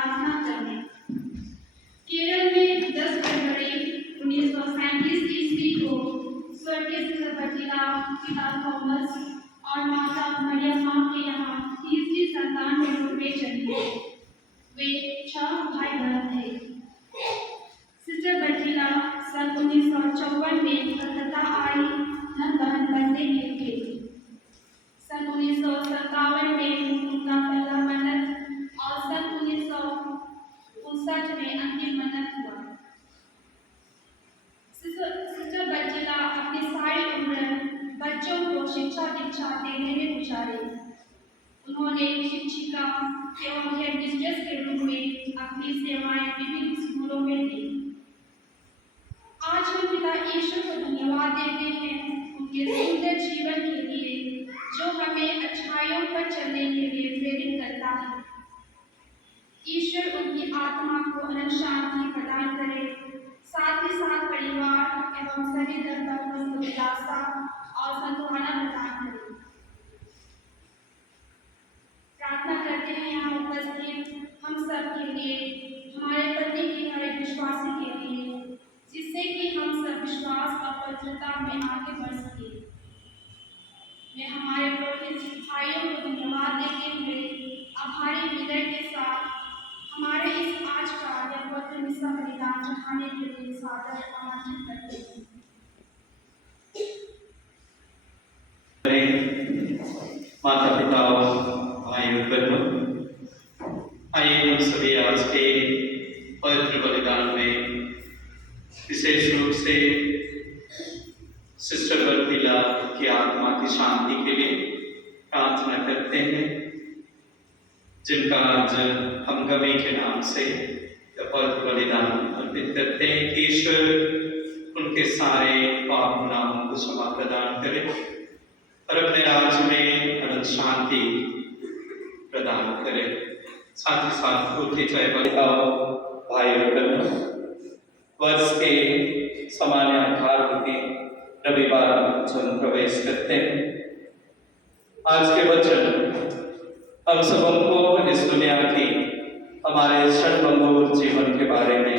प्रार्थना करें। केरल में 10 जनवरी 1937 ईस्वी को स्वर्गीय सिस्टर बर्टिला, पिता थॉमस और माता मरियम्मा के यहाँ तीसरी संतान के रूप में जन्मी। वे 6 भाई बहन थे। सिस्टर बर्टिला सन 1954 में कलकत्ता आई धन बहन बनने के लिए। सन 1957 में उनका पहला मन्नत और सन 1959 में अंतिम मन्नत हुआ। सिस्टर बर्टिला अपनी सारी उम्र बच्चों को शिक्षा दीक्षा देने में गुजारी। उन्होंने शिक्षिका एवं हेडमिस्ट्रेस के रूप में अपनी सेवाएं विभिन्न स्कूलों में दी। आज हम पिता ईश्वर को धन्यवाद देते हैं उनके सुंदर जीवन के लिए, जो हमें अच्छाइयों पर चलने के लिए प्रेरित करता है। ईश्वर उनकी आत्मा को अनंत शांति प्रदान करे, साथ ही साथ परिवार एवं सभी दंपतियों को दिलासा और संतुलना प्रदान करे। प्रार्थना करते हैं यहाँ उपस्थित हम सब के लिए, हमारे प्रति के हर एक विश्वासी के लिए, जिससे कि हम सब विश्वास और पवित्रता में आगे बढ़ सके। मैं हमारे पुरोहित भाइयों को धन्यवाद देते हुए आभारी हृदय के साथ हमारे इस आज का यह पवित्र मिसा बलिदान चढ़ाने के लिए सादर आमंत्रित करते हैं। माता पिता भाई बहनों, आइए हम सभी आज के पवित्र बलिदान में विशेष रूप से सिस्टर बर्टिला की आत्मा की शांति के लिए प्रार्थना करते हैं, जिनका आज हम गमी के नाम से पवित्र बलिदान अर्पित करते हैं कि ईश्वर उनके सारे पाप गुनाहों को क्षमा प्रदान करे और अपने राज्य में अनंत शांति प्रदान करे। साथ ही साथ उनकी जय बलिदान भाई बहनों, वर्ष के सामान्य 18 के रविवार हम प्रवेश करते हैं। आज के वचन हम सबों को इस दुनिया की हमारे क्षणभंगुर जीवन के बारे में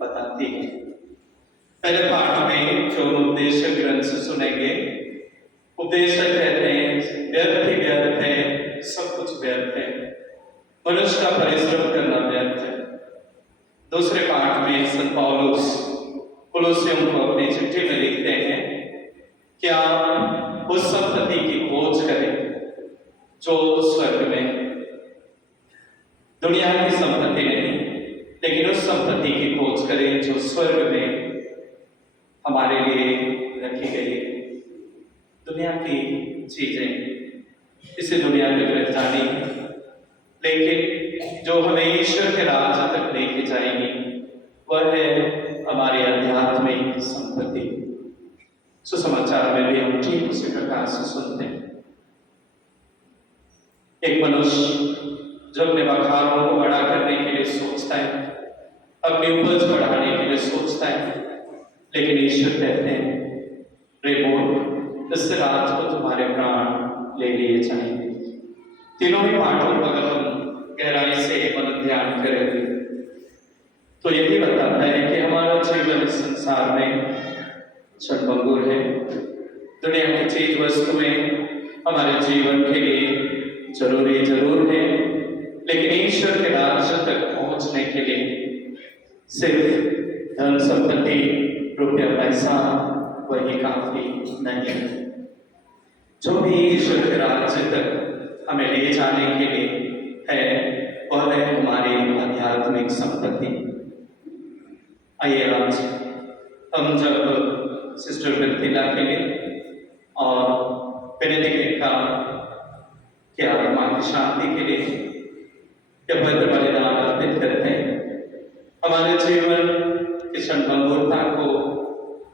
बताती है। पहले पाठ में जो उपदेश ग्रंथ से सुनेंगे, उपदेशक कहते हैं व्यर्थ ही व्यर्थ है, सब कुछ व्यर्थ है, मनुष्य का परिश्रम करना व्यर्थ है। दूसरे पाठ में संत पौलुस कुलोसियों को अपनी चिट्ठी में लिखते हैं कि आप उस संपत्ति की खोज करें जो स्वर्ग में, दुनिया की संपत्ति नहीं, लेकिन उस संपत्ति की खोज करें जो स्वर्ग में हमारे लिए रखी गई है। दुनिया की चीजें इसी दुनिया में रह जानी, लेकिन जो हमें ईश्वर के राज तक लेके जाएंगी वह है हमारी आध्यात्मिक संपत्ति। सुसमाचार में भी हम ठीक उसी प्रकार से सुनते हैं। एक मनुष्य जो अपने बखारों को बड़ा करने के लिए सोचता है, अपनी उपज बढ़ाने के लिए सोचता है, लेकिन ईश्वर कहते हैं रे मूर्ख, इस रात को तुम्हारे प्राण ले लिए जाएंगे। तीनों ही पाठों पर अगर हम गहराई से मन ध्यान करेंगे तो यही बताता है कि हमारा जीवन इस संसार में क्षणभंगुर है। दुनिया की चीज वस्तुएं हमारे जीवन के लिए जरूरी जरूर है, लेकिन ईश्वर के राज्य तक पहुंचने के लिए सिर्फ धन संपत्ति रुपया पैसा वही काफी नहीं है। जो भी ईश्वर के राज्य तक हमें ले जाने के लिए है वह है हमारी आध्यात्मिक संपत्ति। आइए आज हम जब सिस्टर बर्टिला के लिए और बेनेडिक्ट की आत्मा की शांति के लिए जब पवित्र बलिदान अर्पित करते हैं, हमारे जीवन की क्षणभंगुरता को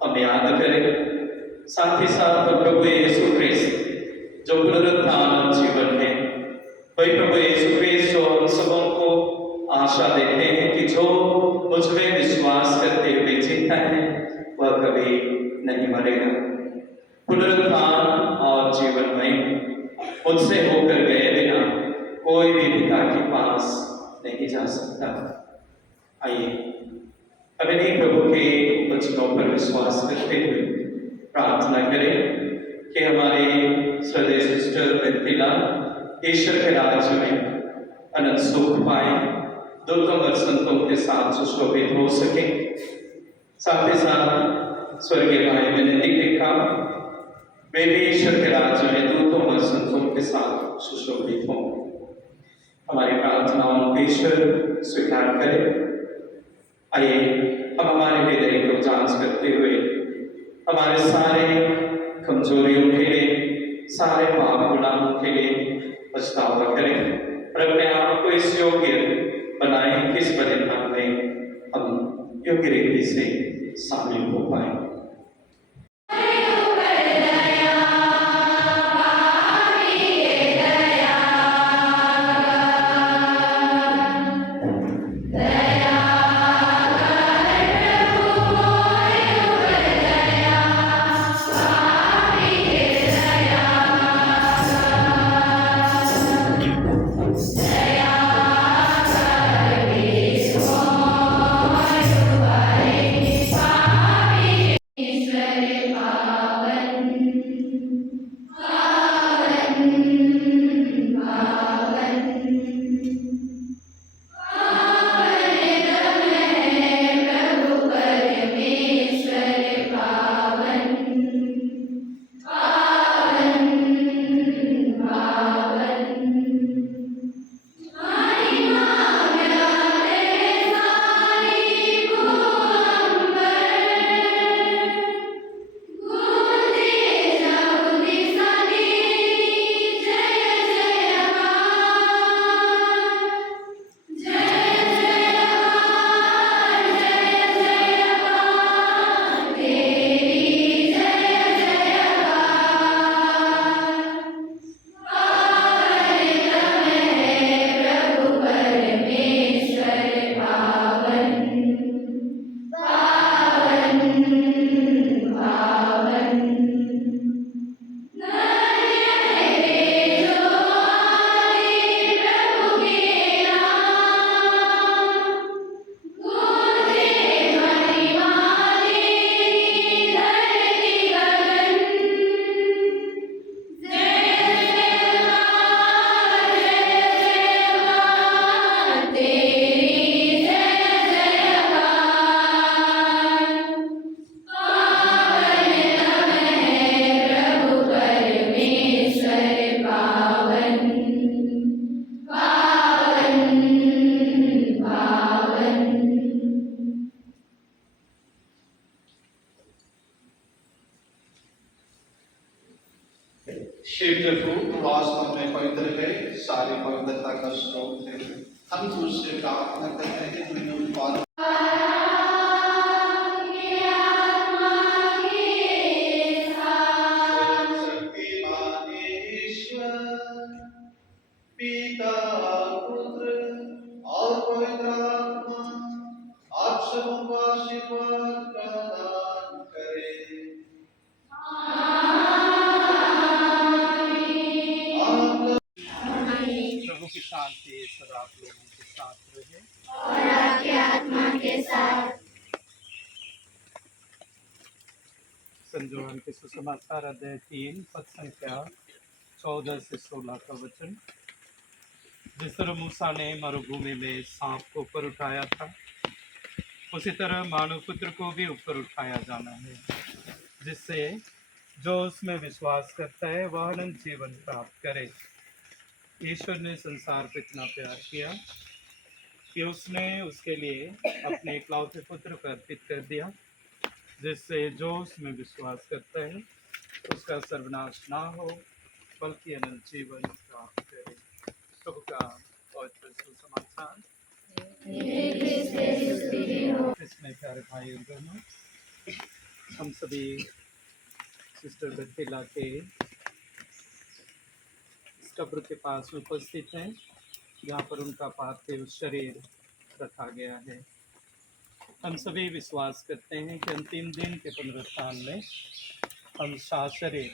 हम याद करें। साथ ही साथ प्रभु यीशु ख्रिस्त जो पुनरुत्थान जीवन है, वही प्रभु यीशु ख्रिस्त जो हम सबों को आशा देते हैं कि जो मुझ में विश्वास करते हुए जीता है वह कभी नहीं मरेगा। पुनरुत्थान और जीवन में मुझसे होकर गए बिना कोई भी पिता के पास नहीं जा सकता। आइए अब इन्हीं प्रभु के वचनों पर विश्वास करते हुए प्रार्थना करें कि हमारे श्रद्धेय सिस्टर मिथिला ईश्वर के राज्य में अनंत सुख पाए, दूतों और संतों के साथ सुशोभित हो सके। साथ ही साथ स्वर्गीय भाई विनती के काम वे भी ईश्वर के राज्य में दूतों और संतों के साथ सुशोभित हों। हमारी प्रार्थनाओं को ईश्वर स्वीकार करे। आइए हम हमारे हृदय को जांच करते हुए हमारे सारे कमजोरियों के लिए, सारे पाप गुनाहों के लिए पछतावा करें और अपने आप को इस योग्य बनाएं कि इस बलिदान में हम योग्य रीति से शामिल हो पाए। शिव को वास्तव में पवित्र है, सारी पवित्रता का स्रोत है। हम तुझसे प्रार्थना करते हैं कि तुम्हें उत्पादन शक्तिमान ईश्वर पिता पुत्र और पवित्र आत्मा आप सबों को आशीर्वाद प्रदान करे। प्रभु की शांति सदा आप लोगों के साथ रहे और आपके आत्मा के साथ। संत यूहन्ना के सुसमाचार अध्याय 3 पद संख्या 14 से 16 का वचन। जिस तरह मूसा ने मरुभूमि में सांप को ऊपर उठाया था, उसी तरह मानव पुत्र को भी ऊपर उठाया जाना है, जिससे जो उसमें विश्वास करता है वह अनंत जीवन प्राप्त करे। ईश्वर ने संसार को इतना प्यार किया कि उसने उसके लिए अपने इकलौते पुत्र को अर्पित कर दिया, जिससे जो उसमें विश्वास करता है उसका सर्वनाश ना हो बल्कि अनंत जीवन प्राप्त करे। प्रभु का पवित्र सुसमाचार। इसमें प्यारे भाई और बहनों, हम सभी सिस्टर मिथिला के कब्र के पास उपस्थित हैं, जहाँ पर उनका पार्थिव शरीर रखा गया है। हम सभी विश्वास करते हैं कि अंतिम दिन के पुनरुत्थान में हम शाशरीर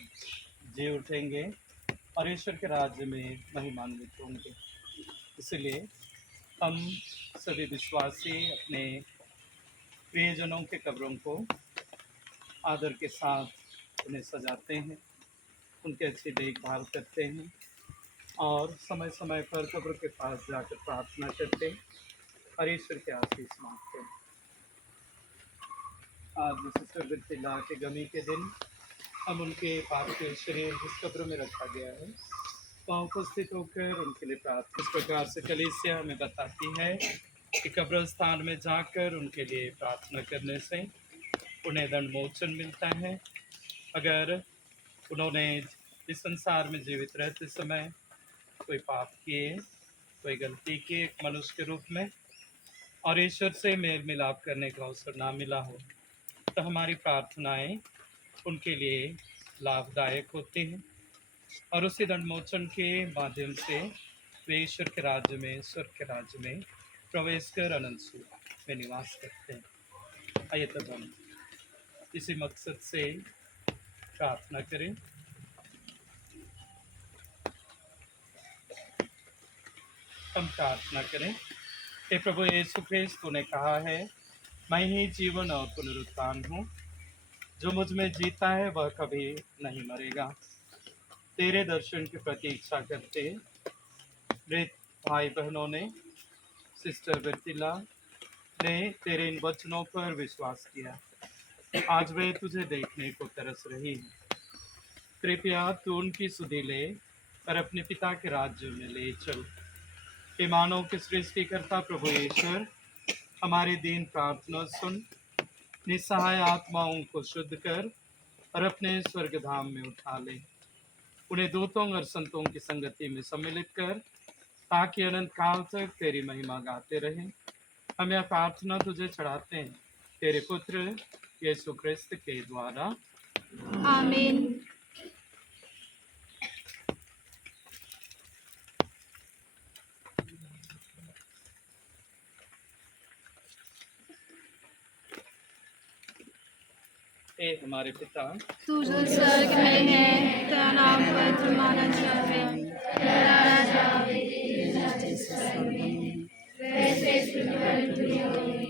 जी उठेंगे और ईश्वर के राज्य में महिमान्वित होंगे। इसलिए हम सभी विश्वासी अपने प्रियजनों के कब्रों को आदर के साथ उन्हें सजाते हैं, उनकी अच्छी देखभाल करते हैं और समय समय पर कब्र के पास जाकर प्रार्थना करते हैं और ईश्वर के आशीष मांगते हैं। आज सिस्टर बिरतिला के गमी के दिन हम उनके पार्थिव शरीर जिस कब्र में रखा गया है वहाँ उपस्थित होकर उनके लिए प्रार्थना। इस प्रकार से कलीसिया हमें बताती है कि कब्रस्थान में जाकर उनके लिए प्रार्थना करने से उन्हें दंड मोचन मिलता है। अगर उन्होंने इस संसार में जीवित रहते समय कोई पाप किए, कोई गलती की एक मनुष्य के रूप में और ईश्वर से मेल मिलाप करने का अवसर ना मिला हो, तो हमारी प्रार्थनाएं उनके लिए लाभदायक होती हैं और उसी दंडमोचन के माध्यम से वे ईश्वर के राज्य में, स्वर्ग के राज्य में प्रवेश कर अनंत सुख में निवास करते हैं। आइए तब हम इसी मकसद से प्रार्थना करें। हम प्रार्थना करें। हे प्रभु यीशु ख्रिस्त, तूने कहा है, मैं ही जीवन और पुनरुत्थान हूँ, जो मुझ में जीता है वह कभी नहीं मरेगा। तेरे दर्शन की प्रतीक्षा करते मृत भाई बहनों ने, सिस्टर बिरतिला ने तेरे इन वचनों पर विश्वास किया। आज वे तुझे देखने को तरस रही हैं। कृपया तू उनकी सुधि ले और अपने पिता के राज्य में ले चल। हे मानव के सृष्टिकर्ता प्रभु ईश्वर, हमारी दीन प्रार्थना सुन, निस्सहाय आत्माओं को शुद्ध कर और अपने स्वर्गधाम में उठा ले। उन्हें दूतों और संतों की संगति में सम्मिलित कर, ताकि अनंत काल तक तेरी महिमा गाते रहें। हम यह प्रार्थना तुझे चढ़ाते हैं तेरे पुत्र यीशु ख्रिस्त के द्वारा, आमीन। हे हमारे पिता, तू जो स्वर्ग में है, तेरा नाम पवित्र माना जावे, तेरा राज्य आवे, तेरी इच्छा स्वर्ग में है, वैसे पृथ्वी पर भी होवे।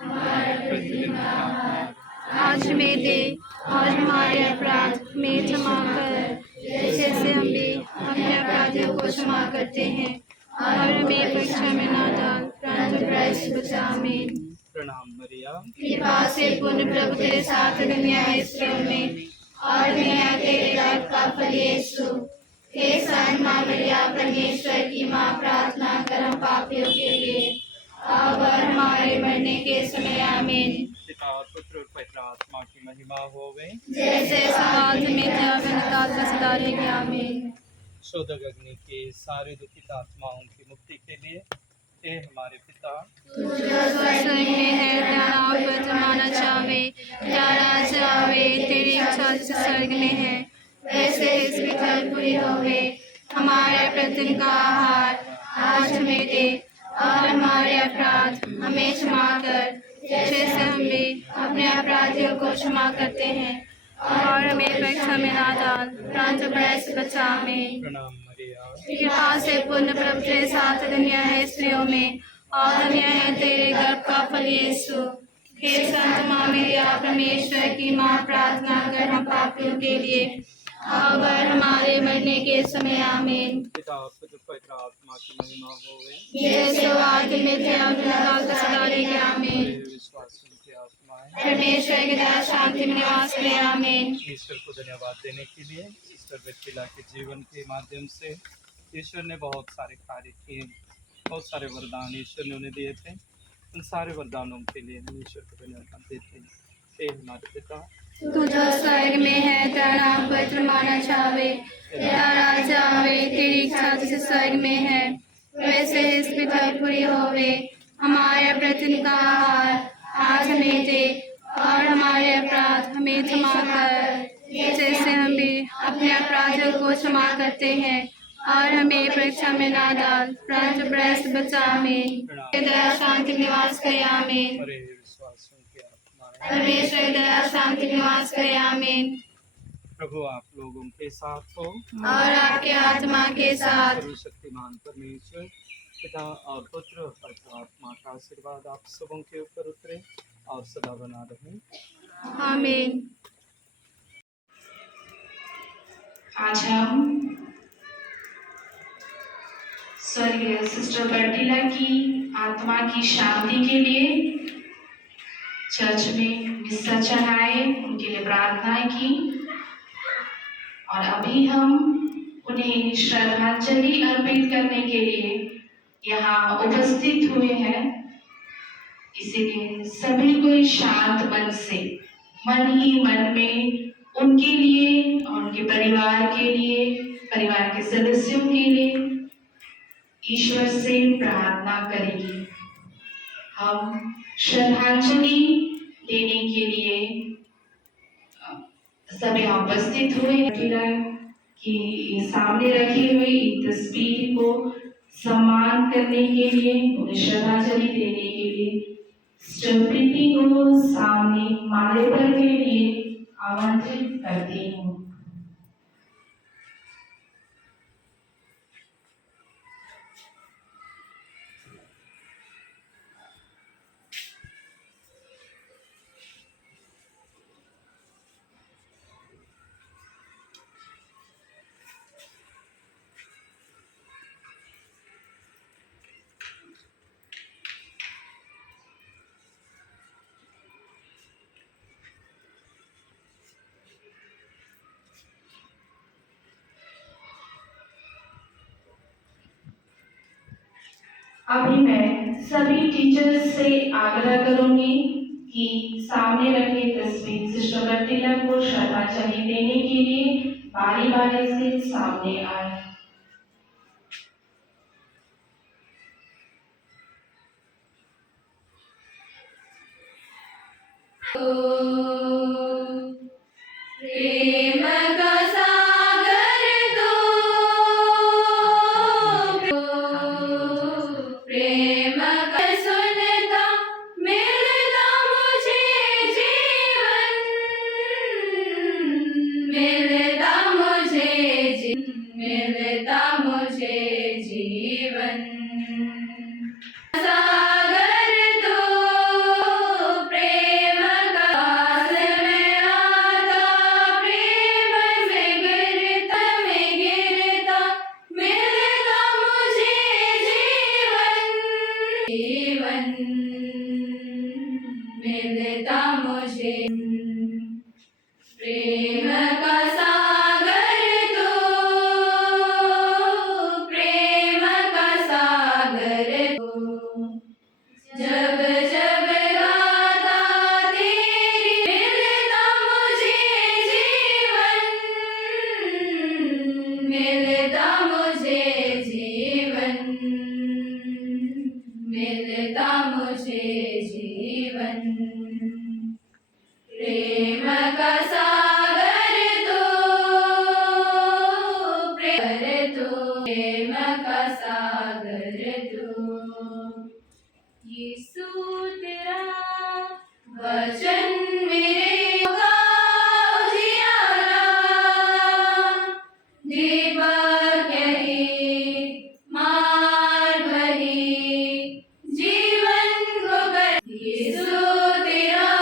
हमारा प्रतिदिन का आहार आज हमें दे और हमारे अपराध हमें क्षमा कर, जैसे से हम भी अपने अपराधियों को क्षमा करते हैं, और हमें परीक्षा में ना डाल, परंतु बुराई से बचा। आमीन। प्रणाम मरिया, कृपा से पूर्ण प्रभु तेरे साथ दुनिया है स्त्रियों में, और दुनिया तेरे गर्भ का फल यीशु। हे संत माँ मरिया, परमेश्वर की माँ, प्रार्थना कर हम पापियों के लिए, अब और हमारे मरने के समय। आमीन। पिता और पुत्र और पवित्र आत्मा की महिमा होवे, जैसे समाज में काल का सदा रहेगी। आमीन। शोधक अग्नि के सारे दुखित आत्माओं की मुक्ति के लिए हे हमारे पिता, जो स्वर्ग में है, तेरा नाम पवित्र माना जावे, तेरा राज्य आवे, तेरी इच्छा जैसे स्वर्ग में है, वैसे इसकी फल पूरी होवे। हमारे प्रतिदिन का आहार आज हमें दे, और हमारे अपराध हमें क्षमा कर, जैसे हम भी अपने अपराधियों को क्षमा करते हैं, और हमें परीक्षा में ना डाल, परंतु बुराई से बचा। आमीन। प्रणाम मरिया, कृपा से पूर्ण प्रभु तेरे साथ दुनिया है स्त्रियों में, और दुनिया है तेरे गर्भ का फल यीशु। हे संत माँ मरिया, परमेश्वर की माँ, प्रार्थना कर हम पापियों के लिए, अब और हमारे मरने के समय। आमीन। पिता और पुत्र पवित्र आत्मा की महिमा होवे, जैसे आदि में थे, अब काल का सदा रहेगी। आमीन। विश्वासियों की आत्माएं परमेश्वर की दया शांति में निवास करे। आमीन। ईश्वर को धन्यवाद देने के लिए सिस्टर बिरतिला के जीवन के माध्यम से ईश्वर ने बहुत सारे कार्य किए, बहुत सारे वरदान ईश्वर ने उन्हें दिए थे। उन सारे वरदानों के लिए हम ईश्वर को धन्यवाद देते हैं। हे हमारे पिता, तू जो स्वर्ग में है, तेरा नाम पवित्र माना जावे, तेरा राज्य आवे, तेरी इच्छा जैसे स्वर्ग में है, वैसे इस पृथ्वी पूरी होवे। हमारे प्रतिदिन का आहार आज हमें दे, और हमारे अपराध हमें क्षमा कर, जैसे हम भी अपने अपराधियों को क्षमा करते हैं, और हमें परीक्षा में ना डाल, परंतु बुराई से बचा। आमीन। दया शांति निवास करे। आमीन। अरे विश्वासियों की आत्माएं, परमेश्वर दया शांति निवास करे। आमीन। प्रभु आप लोगों के साथ हो, और आपके आत्मा के साथ। सर्वशक्तिमान परमेश्वर पिता और पुत्र और पवित्र आत्मा का आशीर्वाद आप सबों के ऊपर उतरे और सदा बना रहे। आमीन। आज हम स्वर्गीय सिस्टर बर्टिला की आत्मा की शांति के लिए चर्च में मिस्सा चढ़ाए, उनके लिए प्रार्थनाएं की और अभी हम उन्हें श्रद्धांजलि अर्पित करने के लिए यहाँ उपस्थित हुए हैं। इसीलिए सभी को शांत मन से, मन ही मन में उनके लिए और उनके परिवार के लिए, परिवार के सदस्यों के लिए ईश्वर से प्रार्थना करेंगे। हम श्रद्धांजलि देने के लिए सभी उपस्थित हुए कि सामने रखी हुई तस्वीर को सम्मान करने के लिए, उन्हें श्रद्धांजलि देने के लिए सिस्टर प्रीति को सामने माल्यार्पण के लिए आमंत्रित करती हूँ। अभी मैं सभी टीचर्स से आग्रह करूंगी कि सामने रखे तस्वीर सिस्टर बर्टिला को श्रद्धांजलि देने के लिए बारी बारी से सामने आए। प्रेम का सागर दो, प्रेम का सुनता मिलता मुझे जीवन, मिलता मुझे जीवन। सागर दो प्रेम का, पास में आता प्रेम में गिरता मिलता मुझे जीवन, जीवन मिलता मुझे। प्रेम का सागर दो, प्रेम का सागर दो। जब जब गाता तेरी मिलता मुझे जीवन, मिलता मुझे जीवन, मिलता मुझे जीवन। प्रेम का सागर दो, प्रेम का सागर दो। यीशु तेरा वचन मेरे होगा उजियारा, दीपक यही मार्ग वही जीवन को कर। यीशु तेरा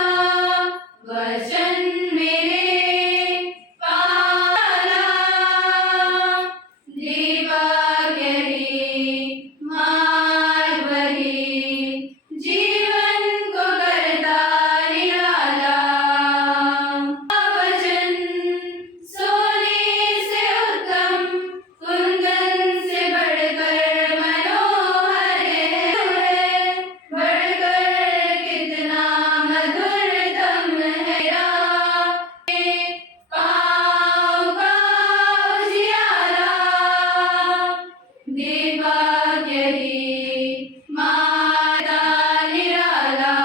वचन मेरे पाला, दीपक यही मार्ग वही जीवन को करता निराला। वचन सोने से उत्तम, कुंदन से बढ़कर मनोहर है, बढ़कर कितना मधुरतम है। पाँव का उजियारा, दीपक यही माता निराला।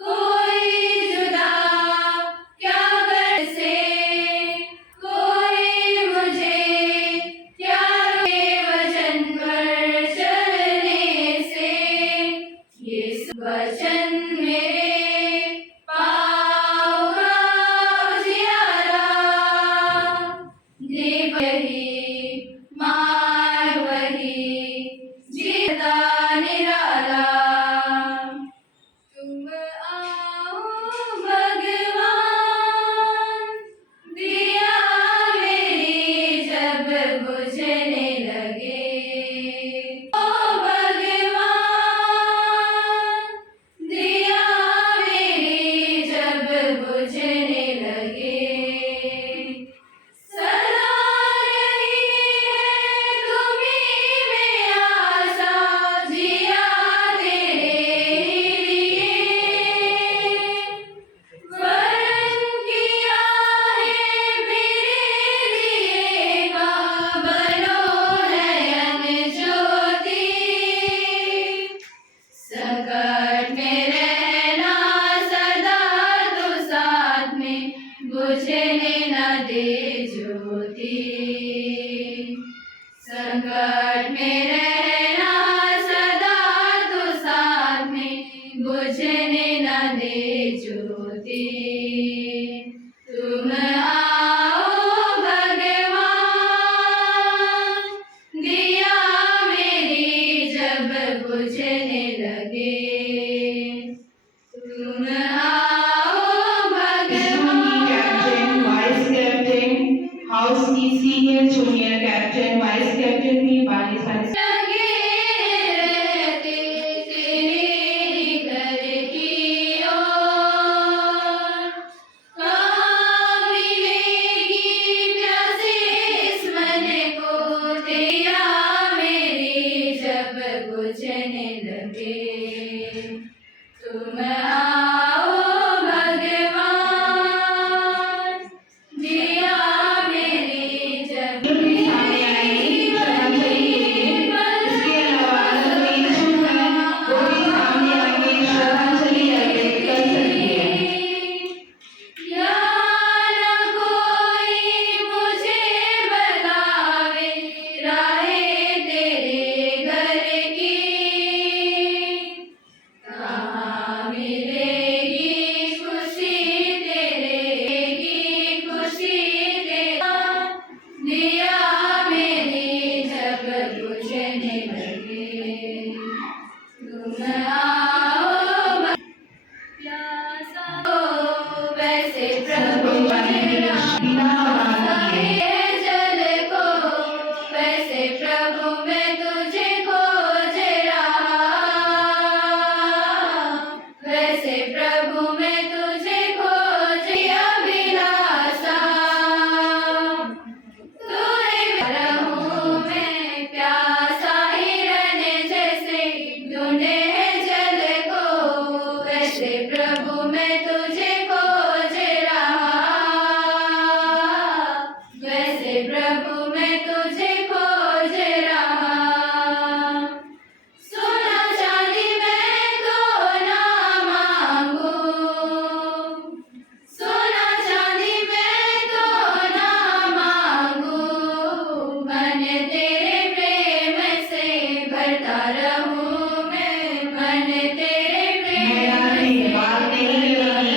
कोई जुदा क्या कर से, कोई मुझे क्या रोके वचन पर चलने से। यीशु वचन मेरे पाँव का उजियारा, दीप यही मार्ग वही तुम आओ भगवान, दिया मेरी जब बुझने लगे। ओ भगवान, दिया मेरी जब बुझने लगे। सदा रही है तुम्हीं में आशा, जिया तेरे लिए। वरन किया है मेरे लिए माँ, बनो नयन ज्योति। संकट में रहना सदा तू साथ में, बुझने न दे ज्योति। संकट में रहना सदा तू साथ में, बुझने न दे ज्योति। तुम आओ भगवान, दिया मेरी जब बुझने लगे। तुम आओ कैप्टन, वाइस कैप्टन, हाउस की senior junior captain, vice captain भी बाली सारी लगे रहते तेरे घर की ओर। कहाँ मिलेगी प्यासे इस मन को, दिया मेरी जब बुझने लगे। तुम आओ भगवान, दिया मेरी जब सामने आएंगी, श्रद्धांजलि के लिए। इसके अलावा रमेश है, वो भी सामने आके श्रद्धांजलि अर्पित कर सकती है। या न कोई मुझे बतावे राहें तेरे घर की। कहाँ मिलेगी खुशी तेरे खुशी तेरा, दिया मेरी जब बुझने लगे। तुम आओ प्यासा हो वैसे प्रभु मेरा, है जल को वैसे प्रभु मैं तुझे खोज रहा। वैसे प्रभु मैं तुझे खोज अभिलाषा। तूने रहूं मैं प्यासा हिरन जैसे, ढूंढे है जल को वैसे प्रभु मैं तुझे खोज रहा। वैसे प्रभु मैं तुझे खोज रहा। सोना चांदी मैं तो ना मांगू, सोना चांदी मैं तो ना मांगू। मन तेरे प्रेम से भरता रहूं मैं, मन तेरे प्रेम मैदान में बात नहीं रही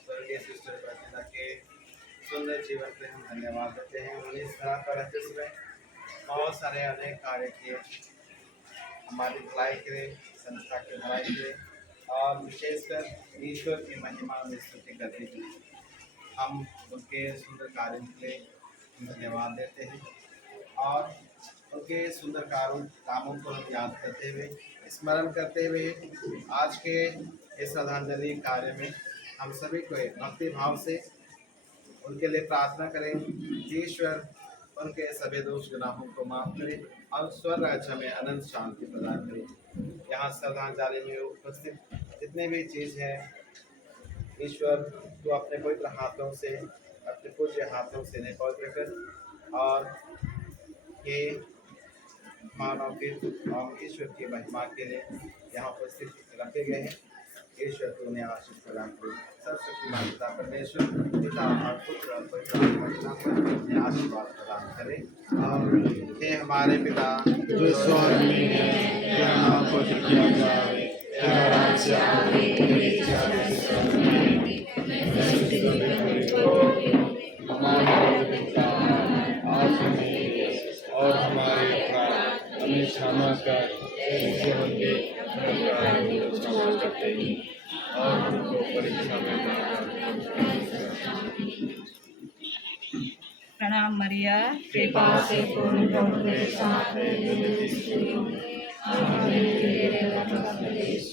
स्वर्गीय सिस्टर प्रतिभा के सुंदर जीवन पे हम धन्यवाद देते हैं। उन्होंने इस तरह पर रहते समय बहुत सारे अनेक कार्य किए, हमारी भलाई के लिए, संस्था की भलाई के लिए, और विशेषकर ईश्वर की महिमा और स्तुति करते हैं। हम उनके सुंदर कार्यों के लिए धन्यवाद देते हैं और उनके सुंदर कामों को हम याद करते हुए, स्मरण करते हुए आज के इस श्रद्धांजलि कार्य में हम सभी को एक भक्ति भाव से उनके लिए प्रार्थना करें कि ईश्वर उनके सभी दोष गुनाहों को माफ करे और स्वर्ग राज्य में अनंत शांति प्रदान करे। यहाँ श्रद्धांजलि में उपस्थित जितने भी चीज़ हैं, ईश्वर को अपने पवित्र हाथों से, अपने पूज्य हाथों से इन्हें पवित्र कर, और ये मानव के और ईश्वर की महिमा के लिए यहाँ उपस्थित रखे गए हैं। ईश्वर को उन्हें आशीष प्रदान करें। सर्वशक्तिमान पिता परमेश्वर, पिता और पुत्र और पवित्र आत्मा के नाम पर उन्हें आशीर्वाद प्रदान करें। और हे हमारे पिता जो स्वर्ग में है, तेरा नाम पवित्र किया जाए, तेरा राज्य आए, तेरी इच्छा जैसे स्वर्ग में है, वैसे पृथ्वी पर हो। हमारा अधिकार आज हमें दे, और हमारे अपराध हमें क्षमा कर, जैसे हम भी अपने अपराधियों को क्षमा करते हैं, और हमको परीक्षा में न डालना। प्रणाम मरिया, कृपा से पूर्ण प्रभु तेरे साथ है, नित्य स्त्रियों में और हमें तेरे रक्त का प्रदेश।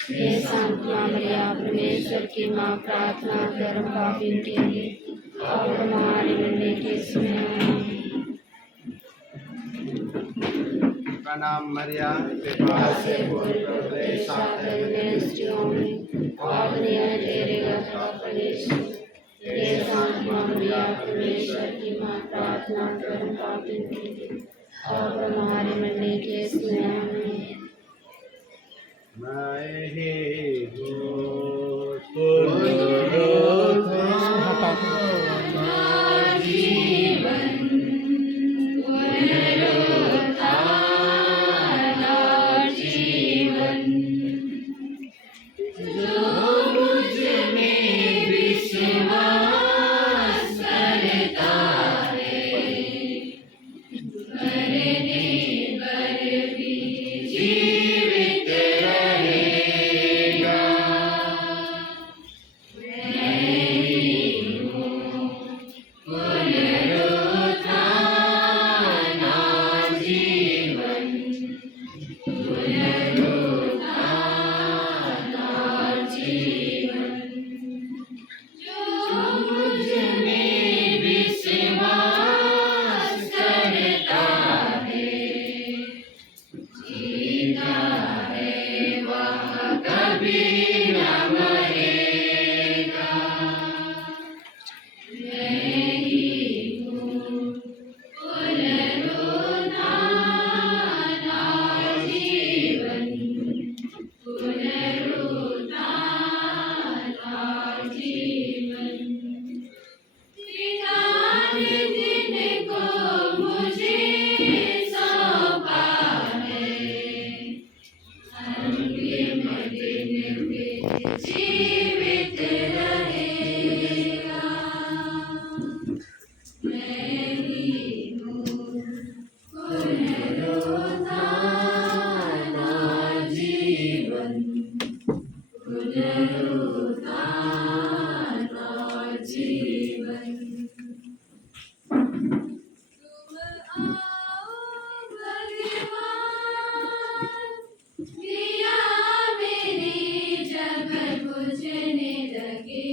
हे संत मां मरिया, परमेश्वर की मां, प्रार्थना कर हम पापियों के लिए और हमारे मरने के समय। प्रणाम मरिया, कृपा से पूर्ण प्रभु तेरे साथ है, नित्य स्त्रियों में और तेरे रक्त का प्रदेश। हे संत मां मरिया, परमेश्वर की मां, प्रार्थना कर हम पापियों के लिए और हमारे मरने के समय। मैं ही हूँ पुनरुत्थान जीवन पुनरुत्थान और जीवन, जो मुझ में विश्वास करता है, मरने पर भी जीवित रहेगा। मैं ही हूँ पुनरुत्थान और जीवन, पुनरुत्थान और जीवन, जो मुझ में विश्वास करता है, जीता है वह कभी न मरेगा। मैं ही हूँ पुनरुत्थान और जीवन, पुनरुत्थान और जीवन। पिता ने जिनको मुझे सौंपा है, अंतिम दिन पे जीवित रहेगा। मैं ही हूँ पुनरुत्थान और जीवन, पुनरुत्थान और जीवन। तुम आओ भगवान, दिया मेरी जब बुझने लगे।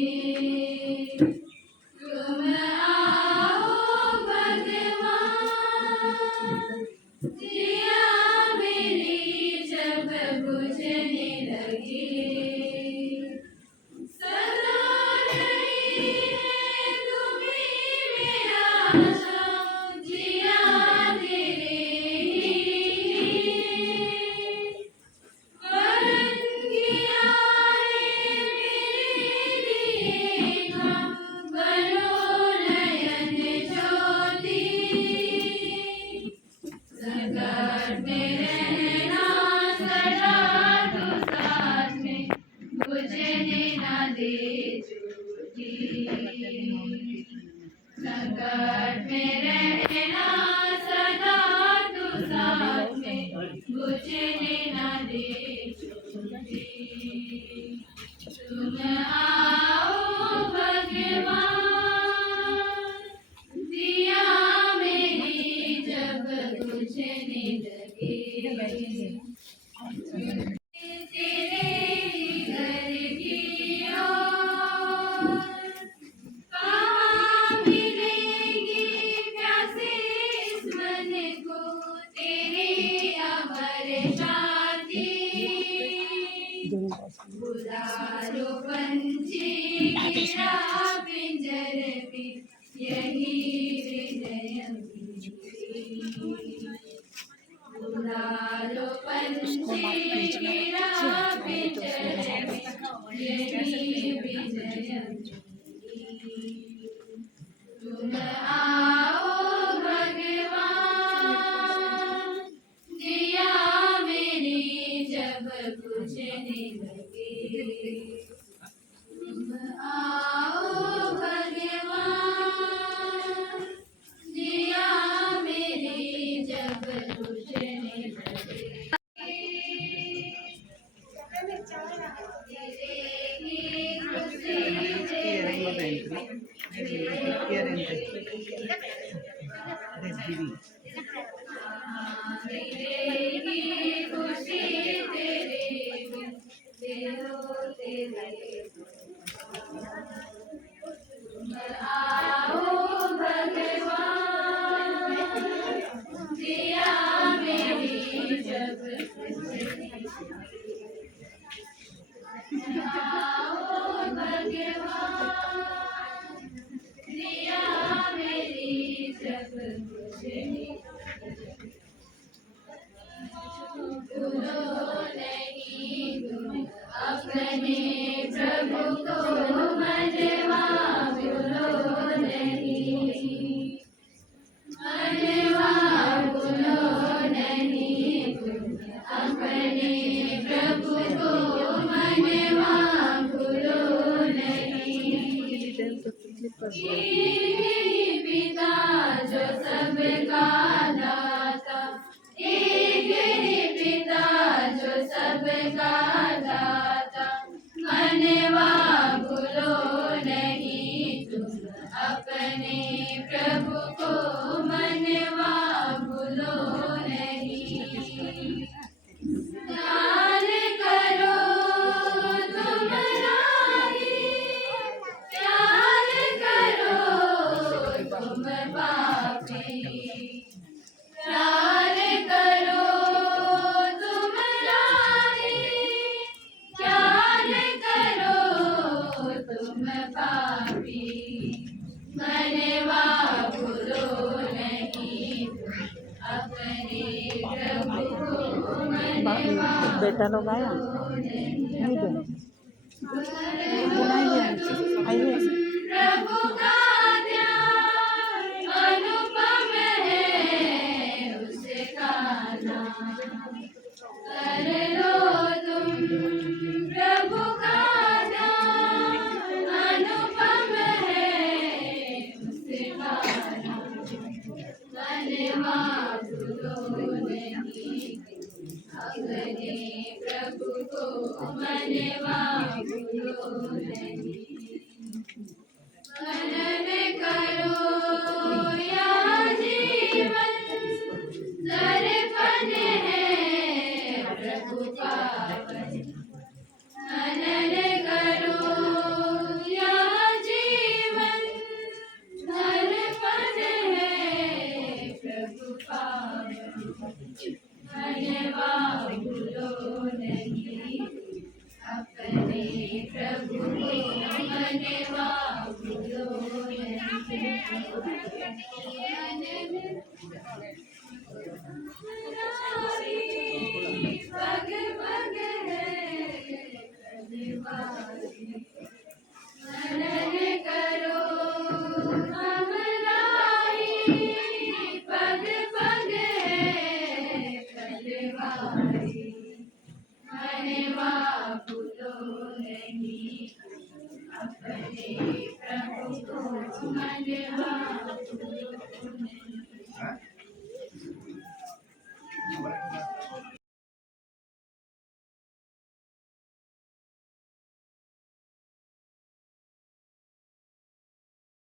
तुम आओ भगवान, दिया मेरी जब बुझने लगे। सदा दे झूठी, संकट में रहना सदा तू साथ में, बुझने न दे झूठी। तुम आओ भगवान, दिया मेरी जब बुझने लगे, तेरे ही घर की ओर कहाँ मिलेगी प्यासे इस मन को, तेरे अमर शांति। बुला लो पंछी गिरा पिंजर में, यही हृदय बुला लो पंछी गिरा पिंजर में, यही विजय। तुम आओ भगवान, दिया मेरी जब बुझने लगे। तुम आओ भगवान, दिया मेरी जब बुझने लगे। खुशी तेरे तुम आओ भगवान, दिया मेरी जब आओ भगवान, दिया मेरी जब भूलो नहीं तुम अपने प्रभु को मनवा, भूलो नहीं मनवा, भूलो नहीं तुम अपने प्रभु को मनवा, भूलो नहीं। एक ही पिता जो सबका दाता, एक ही पिता जो सबका दाता, मनवा भूलो नहीं तुम अपने प्रभु को मनवा, भूलो नहीं। प्यार करो तुम राही, प्यार करो तुम पापी, प्यार करो तुम राही, प्यार करो तुम पापी, मनवा भूलो नहीं अपने प्रभु को मनवा। बेटा लोग आया नहीं बहन आइए। प्रभु का ध्यान अनुपम है, उसका नाम कर लो तुम। प्रभु का ध्यान अनुपम है, उसका नाम मनवा भूलो नहीं अपने प्रभु को मनवा, भूलो नहीं। मनन करो या जीवन दर्पण है प्रभु पावन, मनन करो या जीवन दर्पण है प्रभु पावन, मनवा भूलो नहीं अपने प्रभु को मनवा, भूलो नहीं। पग पग है मनन करो हमराई, पग पग है कलवारी, मनवा भूलो नहीं धन्यवाद